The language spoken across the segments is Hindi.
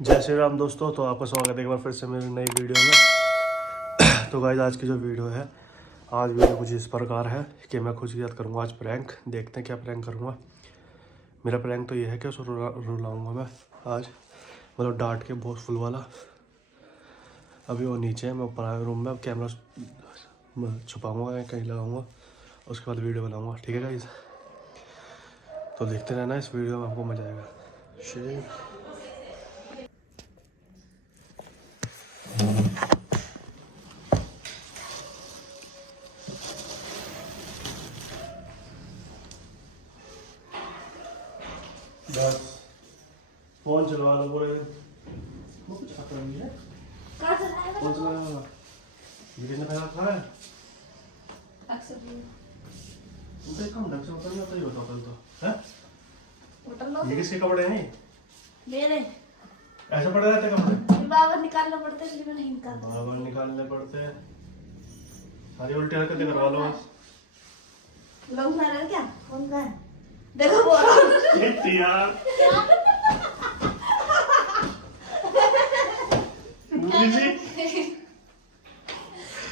जय श्री राम दोस्तों। तो आपका स्वागत है एक बार फिर से मेरी नई वीडियो में। तो गाइस आज की जो वीडियो है, आज वीडियो कुछ इस प्रकार है कि मैं खुद याद करूँगा आज प्रैंक। देखते हैं क्या प्रैंक करूँगा। मेरा प्रैंक तो ये है कि उसको रुलाऊँगा मैं आज, मतलब डांट के बहुत फुल वाला। अभी वो नीचे है, मैं ऊपर आया रूम में, कैमरा छुपाऊँगा कहीं लगाऊँगा, उसके बाद वीडियो बनाऊँगा। ठीक है गाइस, तो देखते रहना इस वीडियो में, आपको मजा आएगा। शेयर बस फोन चलवा लो पूरे। वो कुछ आता नहीं है। कहाँ चल रहा है? फोन चलाया ये किसने पहला खाया है? अक्सर भी उनका काम ढंग से होता नहीं होता, ही होता होता तो है। होटल लो ये किसके कपड़े हैं? मेरे ऐसे पड़े रहते कपड़े, बाबर निकालना पड़ता है, इसलिए मैं नहीं निकालता। बार निकालने पड़ते हैं। सारी उल्टी हरकतें करवा लो बस। लोग ना रहे क्या? कौन का है? देखो वो रहा। यार जी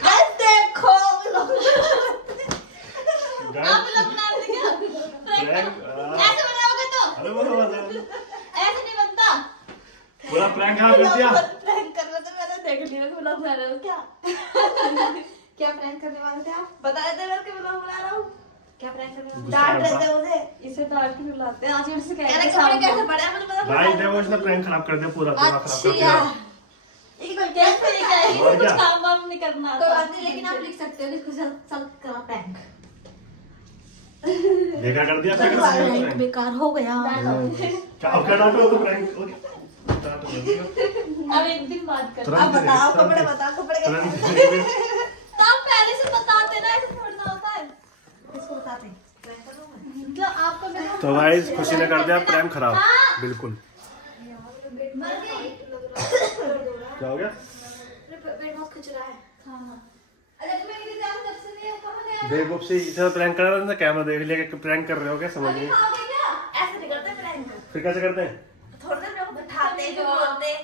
बस देखो लोग आप लोग बना रहे क्या? ऐसे बनाओगे तो अरे बोलो ऐसे नहीं बनता। पूरा प्रैंक खराब कर दिया। प्रैंक कर रहे थे, मैंने देख लिया कि ब्लॉग बना रहे हो क्या? क्या प्रैंक करने वाले थे आप? बता रहे थे मैं कि ब्लॉग बना रहा हूँ। क्या प्रैंक करने वाले? डांट रहे थे मुझे, इसे डांट के रुलाते हैं। आज मेरे से कह रहे थे कपड़े कैसे पड़े हैं, मुझे पता गाइस देखो, इसने प्रैंक खराब कर दिया, पूरा पूरा खराब कर दिया। ये कोई कैसे नहीं करेगी, और कुछ क्या? काम वाम नहीं करना तो बात नहीं, लेकिन आप लिख सकते हो इसको चल करा प्रैंक। देखा कर दिया फिर प्रैंक बेकार हो गया। क्या अब क्या डांटो तो प्रैंक हो गया। डांटो अब एक दिन बात कर। तुरंत अब बताओ तुरंत कपड़े बताओ, कपड़े तुरंत कैसे? तो आप पहले से बताते ना, ऐसे थोड़ा होता है। इसको बताते प्रैंक करो जो आपको देखो। तो गाइस खुशी ने कर दिया प्रैंक खराब। बिल्कुल मर गई। क्या हो गया? पेट बहुत खुच रहा है। हां अरे तुम्हें कितनी ज्यादा जब से नहीं कहां गया? बेवकूफ से इसे प्रैंक कर रहा था, कैमरा देख लिया कि प्रैंक कर रहे हो क्या, समझ नहीं। खाओगे क्या? ऐसे नहीं करते प्रैंक। फिर कैसे करते हैं? थोड़ी देर में बैठाते हैं, जो बोलते हैं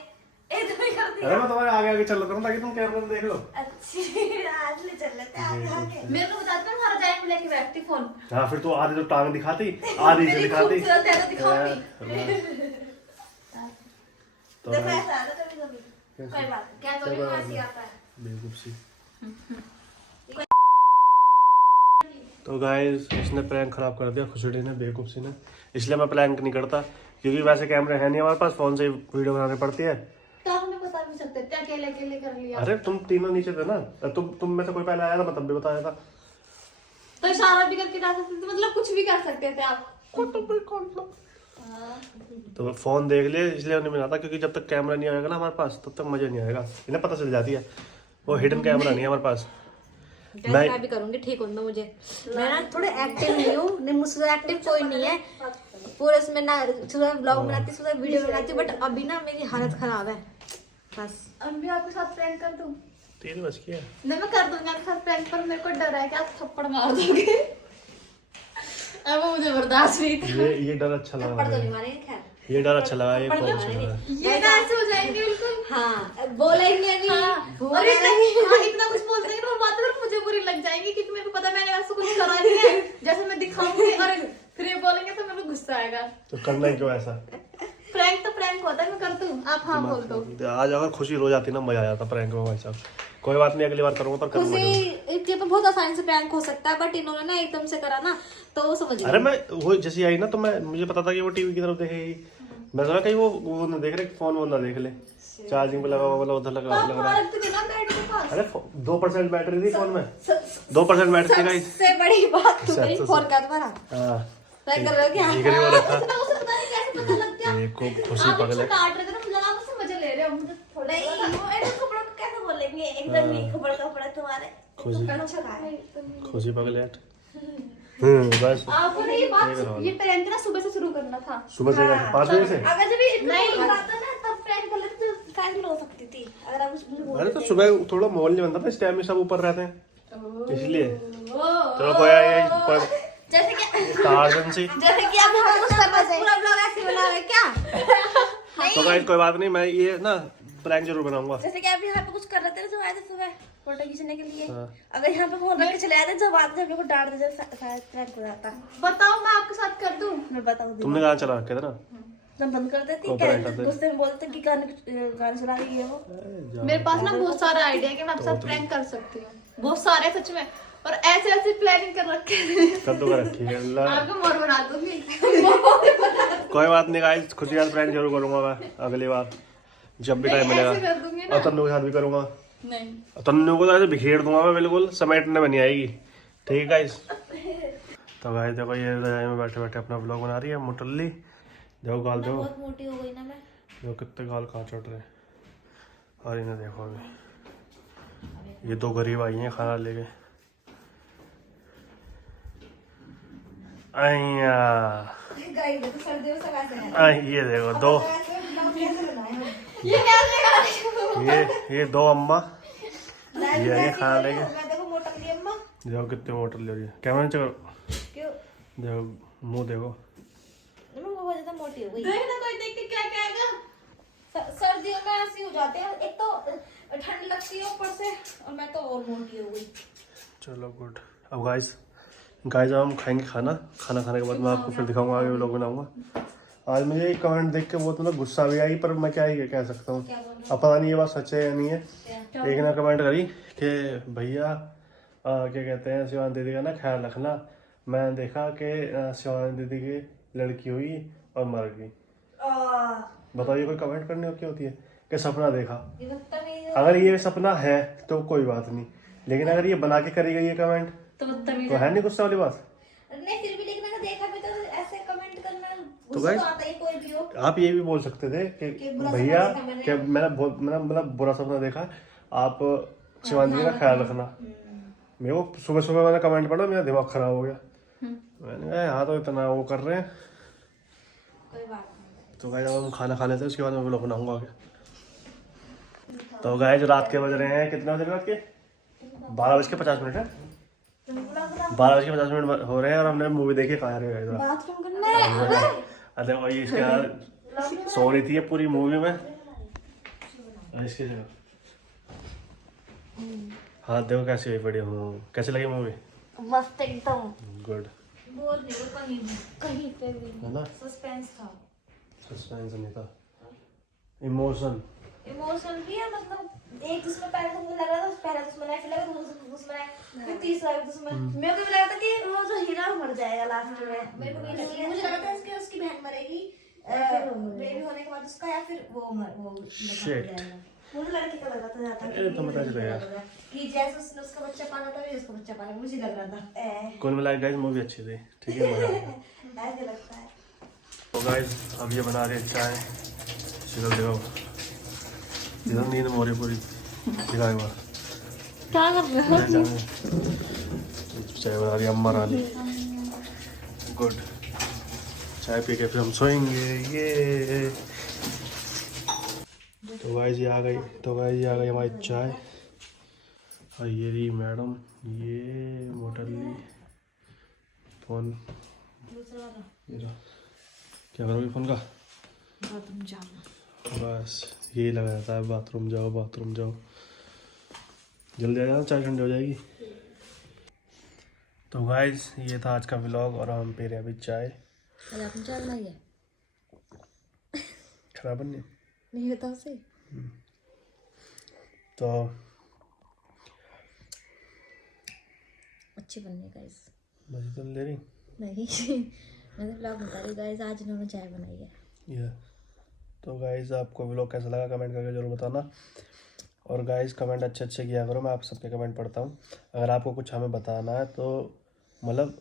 ए तुम्हें कर दिया। अरे मैं तुम्हारे आगे आगे चल रहा हूँ ताकि तुम कैमरा में देख लो। अच्छी आज ले चल लेते हैं आगे आगे। मेरे को बताते हैं हमारा टाइम लेके बैठती फोन। हाँ फिर तो आधी तो टांग दिखाती, आधी से दिखाती। खूबसूरत है तो दिखाऊंगी। तो देखो ऐसा आता कभी कभी। कोई बात नहीं, क्या तो नहीं ऐसे आता है। बेवकूफ सी। तो गाइस इसने प्रैंक खराब कर दिया खुशड़ी ने, बेवकूफ सी ने। इसलिए मैं प्रैंक नहीं करता, क्योंकि वैसे कैमरे है नहीं हमारे पास, फोन से वीडियो बनानी पड़ती है। तो आप हमें बता भी सकते थे, अकेले अकेले कर लिया। अरे तुम तीनों नीचे थे ना, तुम में से कोई पहले आया था, मैं तब भी बताया था। तो इशारा भी करके जा सकते थे, मतलब कुछ भी कर सकते थे आप। तो फोन देख लिए इसलिए नहीं बनाता, क्योंकि जब तक कैमरा नहीं आएगा ना हमारे पास तब तक मजा नहीं आएगा। इन्हें पता चल जाती है वो हिडन कैमरा नहीं है हमारे पास। मैं भी करूंगी, ठीक होना मुझे। मैं ना थोड़े एक्टिव नहीं हूँ, नहीं मुझसे एक्टिव कोई नहीं है पूरे इसमें ना। सुबह ब्लॉग बनाती, सुबह वीडियो बनाती, बट अभी ना मेरी हालत खराब है बस। अब भी आपके साथ प्रैंक कर दूं? तेरे बस की है। नहीं मैं कर दूंगी आपके साथ प्रैंक, पर मेरे को डर है कि आप थप्पड़ मार दोगे। अब वो मुझे बर्दाश्त नहीं था। ये डर अच्छा लगा थप्पड़ तो नहीं मुझे। मारेंगे खैर। ये डर अच्छा लगा, ये थप्पड़ बहुत नहीं अच्छा लगा। मारेंगे। ये ना ऐसे हो जाएंगे बिल्कुल। हाँ बोलेंगे भी। और इतना कुछ बोलते हैं, वो बातें तो मुझे बुरी लग जाएंगी, क्योंकि मेरे को पता है मैंने ऐसा कुछ करा नहीं है। जैसे मैं दिखाऊंगी और फिर ये बोलेंगे तो मेरे को गुस्सा आएगा। तो करना ही क्यों ऐसा? प्रैंक तो प्रैंक होता है, मैं कर दूं, आप हाँ बोल दो। आज अगर खुशी रो जाती ना, मजा आ जाता प्रैंक में भाई साहब। कोई बात नहीं, अगली बार करूंगा, पर करूंगा जरूर। खुशी इसके ऊपर बहुत आसानी से प्रैंक हो सकता है, बट इन्होंने ना एकदम से करा ना तो समझ अरे मैं वो जैसी आई ना, तो मुझे पता था कि वो टीवी की तरफ देखेगी। मैं सोचा कहीं वो ना देख रहे, फोन वो ना देख ले। चार्जिंग पे लगा हुआ, मतलब उधर लग रहा है। तो बिना बैठ के पास अरे 2% बैटरी थी फोन में, 2% बैटरी थी गाइस। सबसे बड़ी बात तुम्हारी फोन का तुम्हारा हाँ प्रैंक कर रहे हो क्या? ठीक है, वो रखा। कैसे पता लग गया? देखो खुशी आप पगले। इसको डांट रहे थे ना, मुझे लगा मुझसे मजे ले रहे हो। मुझे थोड़ा नहीं, वो ऐसे कपड़ों को कैसे बोलेंगे? एकदम नहीं कपड़ा तुम्हारे। खुशी अच्छा है। खुशी पगले। बस आपको ना ये बात, ये प्रैंक ना सुबह से शुरू करना था। सुबह से 5 बजे से। अगर जब ये नहीं आता ना तब प्रैंक कर लेते तो काहे हो सकती थी, अगर आप मुझे बोल अरे तो सुबह थोड़ा माहौल नहीं बनता था, इस टाइम में सब ऊपर रहते हैं इसलिए। तो कोई जैसे कि टार्जन से आप हमें कुछ करना चाहिए। पूरा ब्लॉग ऐसे बना है क्या? तो गाइस कोई बात नहीं, मैं ये ना प्रैंक जरूर बनाऊंगा। जैसे कि आप यहाँ पे कुछ कर रहे थे ना, जब आए थे सुबह फोटो खींचने के लिए, हाँ। अगर यहाँ पे फोन रख के चले आते, जब आते जब मेरे को डांट देते शायद प्रैंक हो जाता। बताओ मैं आपके साथ कर दूं? मैं बताऊं तुमने कहा चला रखे थे ना, मैं बंद कर देती। Copyright आते। गुस्से में बोलते कि गाने चला रही है वो। मेरे पास ना बहुत सारा आइडिया है कि मैं आपके साथ प्रैंक कर सकती हूँ, बहुत सारे सच में, और ऐसे ऐसे प्लानिंग कर रखे हैं। कब तो कर रखी है अल्लाह। आपको मोर बना दूंगी। कोई बात नहीं गाइस, खुद यार प्रैंक जरूर करूंगा मैं अगली बार जब भी टाइम मिलेगा। ऐसे कर दूंगी ना। और तन्नू के साथ भी करूंगा। नहीं, और तन्नू को तो ऐसे बिखेर दूंगा मैं, बिल्कुल समेटने में नहीं आएगी। ठीक है गाइस। तो गाइस देखो ये रजाई में बैठे बैठे अपना ब्लॉग बना रही है मुटल्ली। देखो गाल देखो, बहुत मोटी हो गई ना मैं। देखो कितने गाल कहाँ चढ़ रहे हैं। और इन्हें देखो अभी ये दो गरीब आई हैं खाना लेके। अय्या गाइस देखो सर्दियों से कैसे है। ये देखो दो, ये क्या ये दो अम्मा ये आएंगे खाना लेके। मैं देखो मोटा लिए अम्मा। देखो कितने मोटर ले रही है। कैमरा नीचे करो, क्यों? देखो मुंह देखो। मैं बहुत ज्यादा मोटी हो गई। देख ना कोई देख के क्या कहेगा। सर्दियों में ऐसे हो जाते हैं, एक तो ठंड लगती है ऊपर से, और मैं तो और मोटी हो गई। चलो गुड। अब गाइस अब हम खाएंगे खाना खाने के बाद मैं आपको फिर दिखाऊंगा, आगे व्लॉग बनाऊंगा। आज मुझे एक कमेंट देख के बहुत मतलब गुस्सा भी आई, पर मैं क्या ही कह सकता हूँ। अब पता नहीं ये बात सच है या नहीं है। एक ने कमेंट करी कि भैया क्या कहते हैं, शिवानी दीदी का ना ख्याल रखना। मैंने देखा कि शिवानी दीदी की लड़की हुई और मर गई। बताओ ये कोई कमेंट करने की होती है कि सपना देखा? अगर ये सपना है तो कोई बात नहीं, लेकिन अगर ये बना के करी गई है कमेंट तो बदतमीज तो है नहीं गुस्सा वाली बात। नहीं, फिर भी लेकिन अगर देखा भी तो ऐसे कमेंट करना तो गुस्सा guys, तो आता ही कोई भी हो। आप ये भी बोल सकते थे कि बुरा भैया सपना देखा मैंने। कि मैंने मतलब बुरा सपना देखा, आप शिवानी जी का ख्याल रखना। मेरे को सुबह सुबह मैंने कमेंट पढ़ा, मेरा दिमाग खराब हो गया। मैंने कहा यहाँ तो इतना वो कर रहे हैं। कोई बात नहीं। तो गाइस अब हम खाना खा लेते हैं, उसके बाद मैं व्लॉग बनाऊंगा आगे। तो गाइस रात के बज रहे हैं, कितने बज रहे हैं रात के? 12:50 है। 12:50 हो रहे हैं और हमने मूवी देखी खा रहे हैं। बाथरूम करना है। अरे वही इसके यार सो रही थी ये पूरी मूवी में। इसके जगह हाँ देखो कैसी हुई पड़ी हूँ। कैसी लगी मूवी? मस्त एकदम। गुड बोर नहीं हो कहीं पे भी। है ना? सस्पेंस था। सस्पेंस नहीं था, इमोशन भी है, मतलब एक जिसमें पहले तो मुझे लग रहा था पहला दुश्मन है, फिर लगा दुश्मन फिर तीसरा भी दुश्मन। मेरे को भी लगा था कि वो जो हीरो मर जाएगा लास्ट में। मेरे को भी लगा, मुझे लगा था इसके उसकी बहन मरेगी बेबी होने के बाद उसका, या फिर वो Shit. मुझे लड़की का लगा था जाता ये तो पता चलेगा कि जैसे उसने उसका बच्चा पाला था, उसका बच्चा पाला, मुझे लग रहा था। कुल मिला के गाइस मूवी अच्छी थी। ठीक है मजा आया। ऐसे लगता है। तो गाइस अब ये बना रहे हैं चाय। चलो देखो इधर नींद मोरी पूरी दिखाए बार क्या कर रहे हो? चाय बना रही है अम्मा रानी। गुड। चाय पी के फिर हम सोएंगे। ये तो गाइस ये आ गई, हमारी चाय। और ये रही मैडम, ये मोटरली फोन। ये रहा। क्या करोगे फोन का? बाथरूम जाना। बस यही लगा रहता है, बाथरूम जाओ। जल्दी आ जाना, चाय ठंडी हो जाएगी। तो गाइस ये था आज का व्लॉग और हम पी रहे हैं अभी चाय। आज आपने चाय बनाई है? खराब नहीं? नहीं बताओ सही। तो अच्छी बननी गाइस। मजे तो ले रही नहीं मैं तो ब्लॉग बता रही गाइस, आज इन्होंने चाय बनाई है। ये तो गाइस आपको व्लॉग कैसा लगा कमेंट करके जरूर बताना। और गाइस कमेंट अच्छे किया करो, मैं आप सबके कमेंट पढ़ता हूँ। अगर आपको कुछ हमें बताना है तो मतलब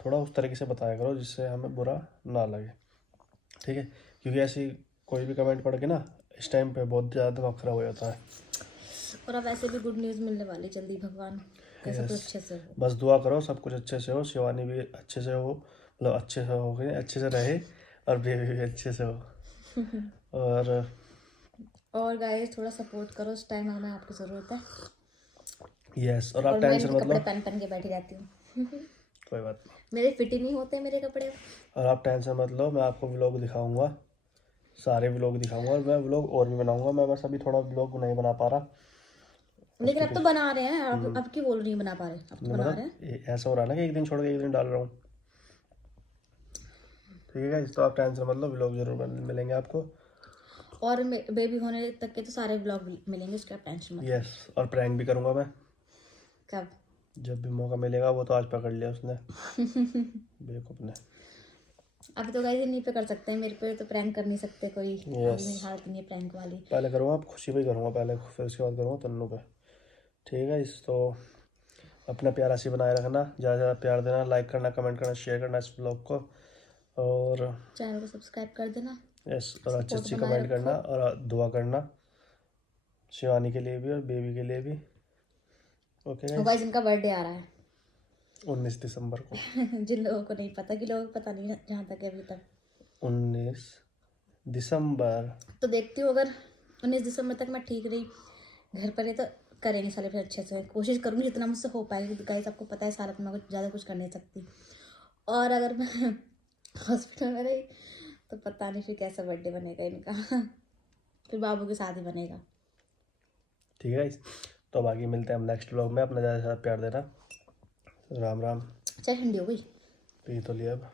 थोड़ा उस तरीके से बताया करो जिससे हमें बुरा ना लगे। ठीक है, क्योंकि ऐसी कोई भी कमेंट पढ़ के ना इस टाइम पे बहुत ज़्यादा दिमाग खराब हो जाता है। और अब ऐसे भी गुड न्यूज़ मिलने वाली जल्दी, भगवान कैसे तो अच्छे से हो। बस दुआ करो सब कुछ अच्छे से हो, शिवानी भी अच्छे से हो, मतलब अच्छे से हो गए, अच्छे से रहे, और बेबी भी अच्छे से हो। और गाइस थोड़ा सपोर्ट करो, इस टाइम हमें आपकी ज़रूरत है। यस, और आप टेंशन मत लो। कपड़े पहन के बैठी रहती हूँ कोई बात नहीं, मेरे फिट ही नहीं होते मेरे कपड़े। और आप टेंशन मत लो, मैं आपको व्लॉग दिखाऊंगा सारे व्लॉग दिखाऊंगा और मैं व्लॉग और भी बनाऊंगा। मैं बस अभी थोड़ा व्लॉग नहीं बना पा रहा। लेकिन अब तो बना रहे हैं। अब क्यों बोल रही है बना पा रहे? अब तो बना रहे हैं। ऐसा हो रहा है ना कि एक दिन छोड़ के एक दिन डाल रहा हूँ। ठीक है गाइस, तो आप टेंशन मत लो, व्लॉग जरूर मिलेंगे आपको। और बेबी होने तक के तो सारे व्लॉग मिलेंगे, उसका टेंशन मत। यस, और प्रैंक भी करूंगा मैं कब? जब भी मौका मिलेगा। वो तो आज पकड़ लिया उसने बेवकूफ ने। अभी तो गाइस नहीं पे कर सकते हैं, मेरे पे तो प्रैंक कर नहीं सकते कोई। Yes. मेरी हालत नहीं है प्रैंक वाली। पहले करूँगा, आप खुशी पे करूँगा पहले, फिर उसके बाद करूँगा तन्नू पे। ठीक है, इस तो अपना प्यार ऐसे बनाए रखना, ज़्यादा से ज़्यादा प्यार देना, लाइक करना, कमेंट करना, शेयर करना इस ब्लॉग को, और चैनल को सब्सक्राइब कर देना। यस, और अच्छी अच्छी बनाए कमेंट करना और दुआ करना शिवानी के लिए भी और बेबी के लिए भी। ओके गाइस, इनका बर्थडे आ रहा है 19 दिसंबर को। जिन लोगों को नहीं पता, कि लोगों को पता नहीं है जहाँ तक है अभी तक। 19 दिसंबर। तो देखती हूँ, अगर 19 दिसंबर तक मैं ठीक रही, घर पर है, तो करेंगे सेलिब्रेट अच्छे से। कोशिश करूँगी जितना मुझसे हो पाएगी। गाइस आपको पता है सारा मैं कुछ ज़्यादा कुछ कर नहीं सकती। और अगर मैं हॉस्पिटल में रही तो पता नहीं फिर कैसा बर्थडे बनेगा इनका फिर बाबू के साथ ही बनेगा। ठीक है, तो बाकी मिलते हैं हम नेक्स्ट व्लॉग में। अपना ज़्यादा से ज़्यादा प्यार देना। राम राम। चाय ठंडी हो गई। पी तो लिया अब।